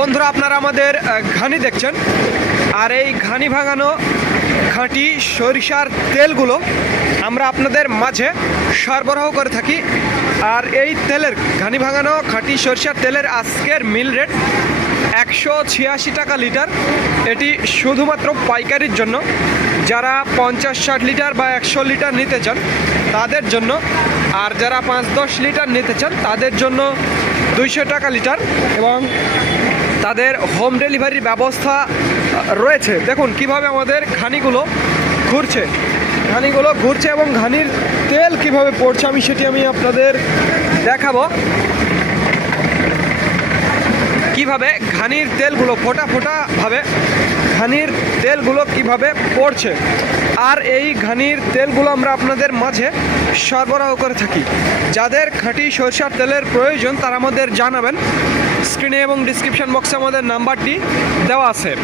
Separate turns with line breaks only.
বন্ধুরা, আপনারা আমাদের ঘানি দেখছেন। আর এই ঘানি ভাঙানো খাঁটি সরিষার তেলগুলো আমরা আপনাদের মাঝে সরবরাহ করে থাকি। আর এই তেলের, ঘানি ভাঙানো খাঁটি সরিষার তেলের আজকের মিল রেট একশো ছিয়াশি টাকা লিটার। এটি শুধুমাত্র পাইকারির জন্য। যারা পঞ্চাশ ষাট লিটার বা একশো লিটার নিতে চান, তাদের জন্য। আর যারা পাঁচ দশ লিটার নিতে চান, তাদের জন্য দুইশো টাকা লিটার। এবং তাদের হোম ডেলিভারির ব্যবস্থা রয়েছে। দেখুন কীভাবে আমাদের ঘানিগুলো ঘুরছে। ঘানিগুলো ঘুরছে এবং ঘানির তেল কীভাবে পড়ছে আমি সেটি আমি আপনাদের দেখাবো। কীভাবে ঘানির তেলগুলো ফোটা ফোটাভাবে ঘানির তেলগুলো কীভাবে পড়ছে। আর এই ঘানির তেলগুলো আমরা আপনাদের মাঝে সরবরাহ করে থাকি। যাদের খাঁটি সরষার তেলের প্রয়োজন, তারা আমাদের জানাবেন। স্ক্রিনে এবং ডিসক্রিপশান বক্সে আমাদের নাম্বারটি দেওয়া আছে।